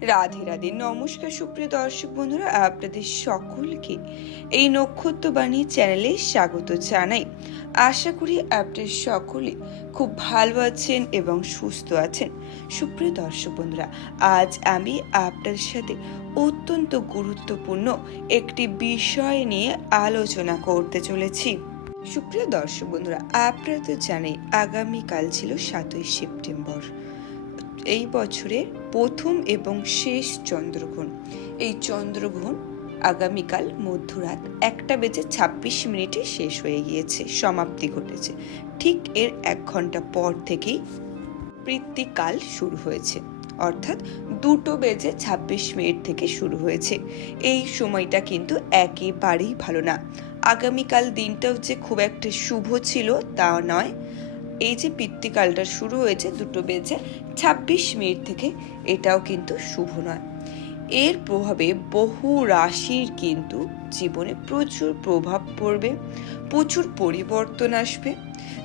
রাধে রাধে। নমস্কার সুপ্রিয় দর্শক বন্ধুরা, আপনাদের সকলকে এই নক্ষত্রবাণী চ্যানেলে স্বাগত জানাই। আশা করি আপনাদের সকলে খুব ভালো আছেন এবং সুস্থ আছেন। সুপ্রিয় দর্শক বন্ধুরা, আজ আমি আপনাদের সাথে অত্যন্ত গুরুত্বপূর্ণ একটি বিষয় নিয়ে আলোচনা করতে চলেছি। সুপ্রিয় দর্শক বন্ধুরা, আপনারা তো জানেন, আগামীকাল ছিল সাতই সেপ্টেম্বর। এই বছরের প্রথম এবং শেষ চন্দ্রগ্রহণ এই চন্দ্রগ্রহণ আগামীকাল মধ্যরাত একটা বেজে ছাব্বিশ মিনিটে শেষ হয়ে গিয়েছে, সমাপ্তি ঘটেছে। ঠিক এর এক ঘণ্টা পর থেকেই বৃত্তিকাল শুরু হয়েছে। অর্থাৎ দুটো বেজে ছাব্বিশ মিনিট থেকে শুরু হয়েছে। এই সময়টা কিন্তু একেবারেই ভালো না। আগামীকাল দিনটাও যে খুব একটা শুভ ছিল তা নয়। এই যে পিতৃকালটা শুরু হয়েছে, দুটো বেজে ছাব্বিশ মিনিট থেকে, এটাও কিন্তু শুভ নয়। এর প্রভাবে বহু রাশির কিন্তু জীবনে প্রচুর প্রভাব পড়বে, প্রচুর পরিবর্তন আসবে,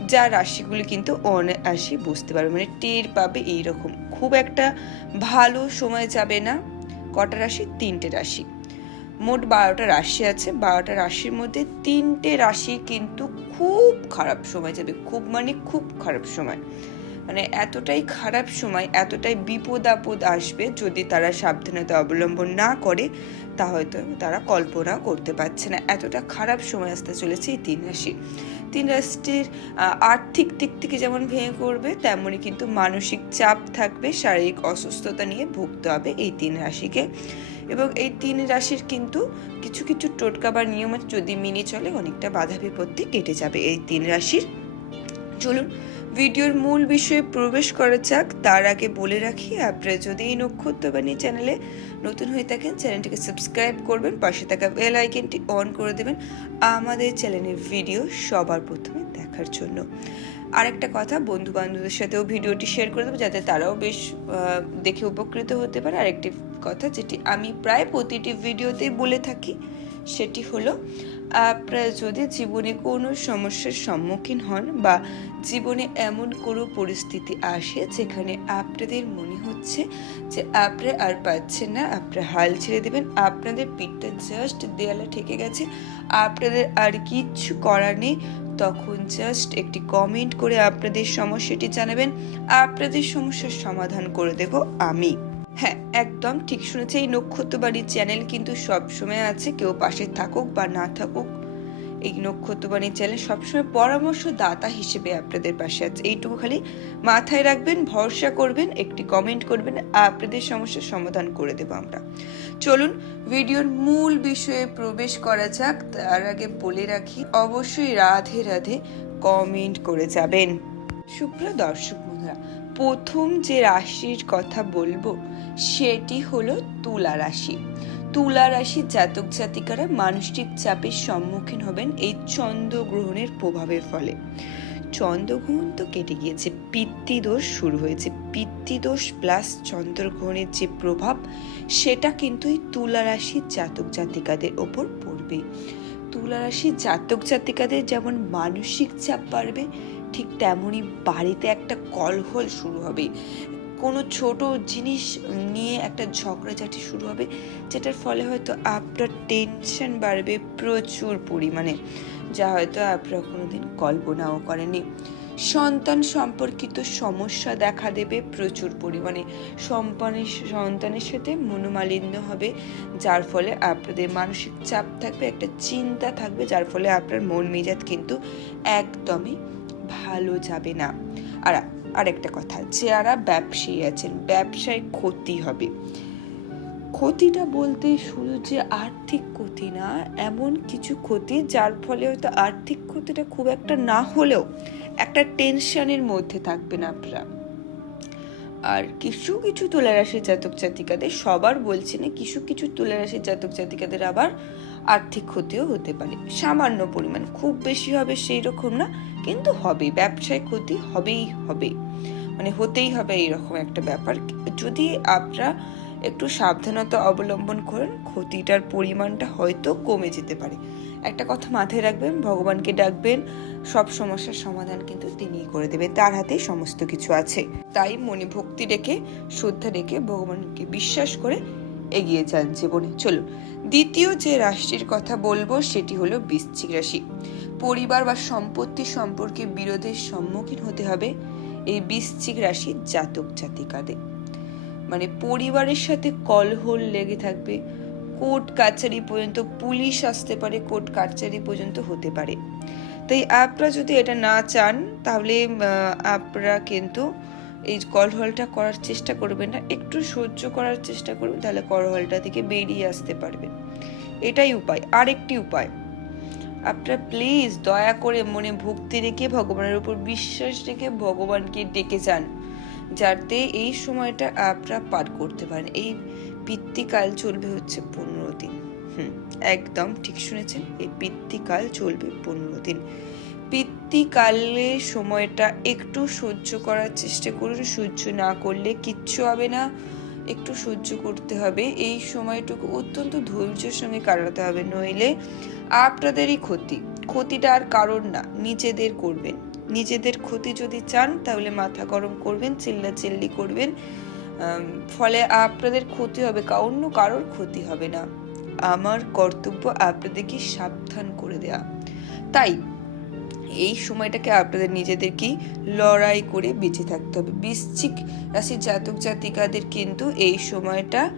যা রাশিগুলি কিন্তু অনায়াসে বুঝতে পারবে মানে টের পাবে এইরকম। খুব একটা ভালো সময় যাবে না, কটা রাশি? তিনটে রাশি। মোট বারোটা রাশি আছে। বারোটা রাশির মধ্যে তিনটে রাশি কিন্তু খুব খারাপ সময় যাবে। খুব মানে খুব খারাপ সময়। মানে এতটাই খারাপ সময়, এতটাই বিপদ আপদ আসবে যদি তারা সাবধানতা অবলম্বন না করে তা হয়তো তারা কল্পনা করতে পারছে না। এতটা খারাপ সময় আসতে চলেছে এই তিন রাশি। তিন রাশিটির আর্থিক দিক থেকে যেমন ভেঙে করবে তেমনই কিন্তু মানসিক চাপ থাকবে, শারীরিক অসুস্থতা নিয়ে ভুগতে হবে এই তিন রাশিকে। এবং এই তিন রাশির কিন্তু কিছু কিছু টোটকা বা নিয়ম যদি মেনে চলে অনেকটা বাধা বিপত্তি কেটে যাবে এই তিন রাশির। চলুন ভিডিওর মূল বিষয়ে প্রবেশ করা যাক। তার আগে বলে রাখি, আপনারা যদি এই নক্ষত্রবাণী চ্যানেলে নতুন হয়ে থাকেন, চ্যানেলটিকে সাবস্ক্রাইব করবেন, পাশে থাকা বেল আইকনটি অন করে দেবেন। আমাদের চ্যানেলের ভিডিও সবার প্রথমে দেখার জন্য। আরেকটা কথা বন্ধু বান্ধবদের সাথেও ভিডিওটি শেয়ার করে দেবো, যাতে তারাও বেশ দেখে উপকৃত হতে পারে। আরেকটি কথা যেটি আমি প্রায় প্রতিটি ভিডিওতেই বলে থাকি, সেটি হলো, আপনারা যদি জীবনে কোনো সমস্যার সম্মুখীন হন বা জীবনে এমন কোনো পরিস্থিতি আসে যেখানে আপনাদের মনে হচ্ছে যে আপনারা আর পাচ্ছেন না আপনারা হাল ছেড়ে দেবেন, আপনাদের পিঠটা জাস্ট দেয়ালে ঠেকে গেছে, আপনাদের আর কিচ্ছু করার নেই, তখন জাস্ট একটি কমেন্ট করে আপনাদের সমস্যাটি জানাবেন, আপনাদের সমস্যার সমাধান করে দেব আমি। হ্যাঁ একদম ঠিক শুনেছে এই নক্ষত্রবাড়ির চ্যানেল কিন্তু সবসময় আছে, কেউ পাশে থাকুক বা না থাকুক। এই নক্ষত্রবাণীর চ্যানেল সবসময় পরামর্শ দাতা হিসেবে আপনাদের পাশে আছে। এইটুকু খালি মাথায় রাখবেন, ভরসা করবেন, একটি কমেন্ট করবেন, আপনাদের সমস্যার সমাধান করে দেবো আমরা। চলুন, ভিডিওর মূল বিষয়ে প্রবেশ করা যাক, তার আগে বলে রাখি, অবশ্যই রাধে রাধে কমেন্ট করে যাবেন। সুপ্রিয় দর্শক প্রথম যে রাশির কথা বলব, সেটি হলো তুলা রাশি। তুলা রাশির জাতক জাতিকারা মানসিক চাপের সম্মুখীন হবেন এই চন্দ্রগ্রহণের প্রভাবের ফলে। চন্দ্রগ্রহণ তো কেটে গিয়েছে পিতৃদোষ শুরু হয়েছে। পিতৃদোষ প্লাস চন্দ্রগ্রহণের যে প্রভাব, সেটা কিন্তু এই তুলা রাশির জাতক জাতিকাদের ওপর পড়বে। তুলা রাশির জাতক জাতিকাদের যেমন মানসিক চাপ বাড়বে ঠিক তেমনই বাড়িতে একটা কলহল শুরু হবে। কোনো ছোট জিনিস নিয়ে একটা ঝগড়াঝাটি শুরু হবে, যেটার ফলে হয়তো আপনার টেনশন বাড়বে প্রচুর পরিমাণে। যা হয়তো আপনারা কোনোদিন কল্পনাও করেনি সন্তান সম্পর্কিত সমস্যা দেখা দেবে প্রচুর পরিমাণে। সম্পানের সন্তানের সাথে মনোমালিন্য হবে, যার ফলে আপনাদের মানসিক চাপ থাকবে, একটা চিন্তা থাকবে, যার ফলে আপনার মন মেজাজ কিন্তু একদমই ভালো যাবে না। আর আরেকটা কথা, যারা ব্যবসায়ী আছেন, ব্যবসায় ক্ষতি হবে। ক্ষতিটা বলতে শুধু যে আর্থিক ক্ষতি না, এমন কিছু ক্ষতি যার ফলে হয়তো আর্থিক ক্ষতিটা খুব একটা না হলেও একটা টেনশনের মধ্যে থাকবেন আপনারা। আর কিছু কিছু তুলারাশির জাতক জাতিকাদের, সবার বলছি না, কিছু কিছু তুলারাশির জাতক জাতিকাদের আবার আর্থিক ক্ষতিও হতে পারে। সামান্য পরিমাণ খুব বেশি হবে সেই রকম না, কিন্তু হবে। ব্যবসায় ক্ষতি হবেই হবে। মানে হতেই হবে এইরকম একটা ব্যাপার। যদি আপনারা একটু সাবধানতা অবলম্বন করেন, ক্ষতিটার পরিমাণটা হয়তো কমে যেতে পারে। একটা কথা মাথায় রাখবেন, ভগবানকে ডাকবেন, সব সমস্যার সমাধান কিন্তু তিনিই করে দেবে তার হাতেই সমস্ত কিছু আছে। তাই মনে ভক্তি রেখে, শ্রদ্ধা রেখে ভগবানকে বিশ্বাস করে এগিয়ে যান জীবনে। চলুন, দ্বিতীয় যে রাশির কথা বলব সেটি হলো বৃশ্চিক রাশি। পরিবার বা সম্পত্তি সম্পর্কে বিরোধের সম্মুখীন হতে হবে এই বৃশ্চিক রাশির জাতক জাতিকাদের। মানে পরিবারের সাথে কলহল লেগে থাকবে, কোর্ট কাছারি পর্যন্ত পুলিশ আসতে পারে, কোর্ট কাছারি পর্যন্ত হতে পারে। তাই আপনারা যদি এটা না চান, তাহলে আপনারা কিন্তু এই কলহলটা করার চেষ্টা করবেন না, একটু সহ্য করার চেষ্টা করবেন তাহলে কলহলটা থেকে বেরিয়ে আসতে পারবেন এটাই উপায়। আরেকটি উপায়। আপনারা প্লিজ দয়া করে মনে ভক্তি রেখে, ভগবানের উপর বিশ্বাস রেখে ভগবানকে ডেকে যান, যাতে এই সময়টা আপনারা পার করতে পারেন। এই পিতৃকাল চলবে হচ্ছে পনেরো দিন। হুম, একদম ঠিক শুনেছেন? এই পিতৃকাল চলবে পনেরো দিন। পিতৃকালে সময়টা একটু সহ্য করার চেষ্টা করুন, সহ্য না করলে কিচ্ছু হবে না। একটু সহ্য করতে হবে। এই সময়টুকু অত্যন্ত ধৈর্যের সঙ্গে কাটাতে হবে, নইলে আপনাদেরই ক্ষতি। ক্ষতিটা আর কারণ না, নিজেদের করবেন। নিজেদের ক্ষতি যদি চান, তাহলে মাথা গরম করবেন চিল্লা চিল্লি করবেন ফলে আপনাদের ক্ষতি হবে অন্য কারোর ক্ষতি হবে না। আমার কর্তব্য আপনাদেরকে সাবধান করে দেয়া। তাই এই সময়টাকে আপনাদের নিজেদেরকেই লড়াই করে বেঁচে থাকতে হবে। বৃশ্চিক রাশির জাতক জাতিকাদের কিন্তু এই সময়টা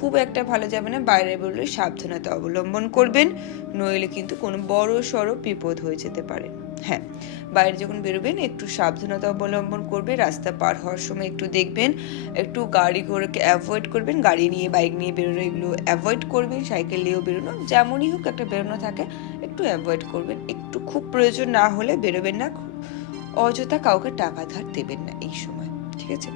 খুব একটা ভালো যাবে না। বাইরে বেরোলে সাবধানতা অবলম্বন করবেন, নইলে কিন্তু কোনো বড় সড়ো বিপদ হয়ে যেতে পারে। হ্যাঁ বাইরে যখন বেরোবেন, একটু সাবধানতা অবলম্বন করবে রাস্তা পার হওয়ার সময় একটু দেখবেন, একটু গাড়ি ঘোড়াকে অ্যাভয়েড করবেন, গাড়ি নিয়ে বাইক নিয়ে বেরোনো, এগুলো অ্যাভয়েড করবেন সাইকেল নিয়েও বেরোনো, যেমনই হোক একটা বেরোনো থাকে, একটু অ্যাভয়েড করবেন, একটু খুব প্রয়োজন না হলে বেরোবেন না অযথা কাউকে টাকা ধার দেবেন না এই সময়, ঠিক আছে?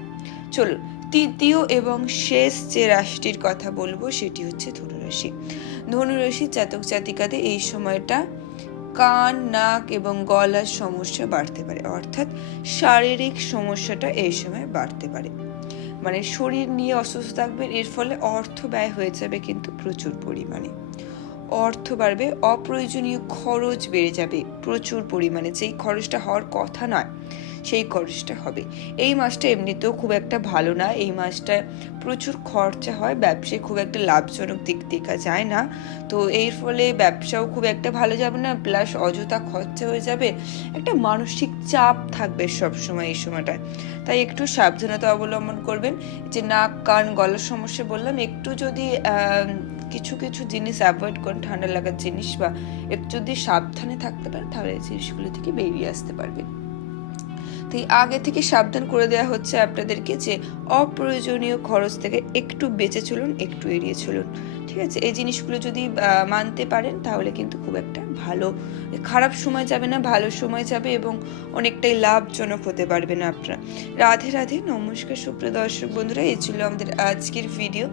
চলুন, তৃতীয় এবং শেষ যে রাশিটির কথা বলব, সেটি হচ্ছে ধনুরাশি। ধনুরাশি জাতক জাতিকাদের এই সময়টা কান, নাক এবং গলার সমস্যা বাড়তে পারে। অর্থাৎ শারীরিক সমস্যাটা এই সময় বাড়তে পারে। মানে শরীর নিয়ে অসুস্থ থাকবেন, এর ফলে অর্থ ব্যয় হয়ে যাবে কিন্তু প্রচুর পরিমাণে। অর্থ বাড়বে, অপ্রয়োজনীয় খরচ বেড়ে যাবে প্রচুর পরিমাণে। যেই খরচটা হওয়ার কথা নয় সেই খরচটা হবে। এই মাসটা এমনিতেও খুব একটা ভালো না। এই মাসটা প্রচুর খরচা হয়। ব্যবসায় খুব একটা লাভজনক দিক দেখা যায় না। তো এর ফলে ব্যবসাও খুব একটা ভালো যাবে না। প্লাস অযথা খরচা হয়ে যাবে। একটা মানসিক চাপ থাকবে সব সময় এই সময়টায়। তাই একটু সাবধানতা অবলম্বন করবেন। যে নাক কান গলার সমস্যা বললাম। একটু যদি কিছু কিছু জিনিস অ্যাভয়েড করেন, ঠান্ডা লাগার জিনিস বা একটু যদি সাবধানে থাকতে পারেন, তাহলে এই জিনিসগুলো থেকে বেরিয়ে আসতে পারবেন। তাই আগে থেকে সাবধান করে দেওয়া হচ্ছে আপনাদেরকে যে অপ্রয়োজনীয় খরচ থেকে একটু বেঁচে চলুন, একটু এড়িয়ে চলুন। ঠিক আছে? এই জিনিসগুলো যদি মানতে পারেন তাহলে কিন্তু খুব একটা ভালো। খারাপ সময় যাবে না, ভালো সময় যাবে এবং অনেকটাই লাভজনক হতে পারবেন আপনারা। রাধে রাধে, নমস্কার সুপ্রিয় দর্শক বন্ধুরা, এই ছিল আমাদের আজকের ভিডিও।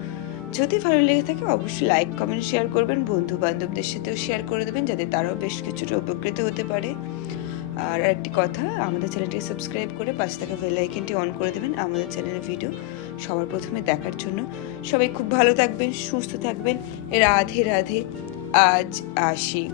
যদি ভালো লেগে থাকে অবশ্যই লাইক, কমেন্ট, শেয়ার করবেন। বন্ধু বান্ধবদের সাথেও শেয়ার করে দেবেন যাতে তারাও বেশ কিছুটা উপকৃত হতে পারে। আর একটি কথা, আমাদের চ্যানেলটি সাবস্ক্রাইব করে পাশে থাকা বেল আইকনটি অন করে দেবেন আমাদের চ্যানেলের ভিডিও সবার প্রথমে দেখার জন্য। সবাই খুব ভালো থাকবেন, সুস্থ থাকবেন। রাধে রাধে। আজ আসি।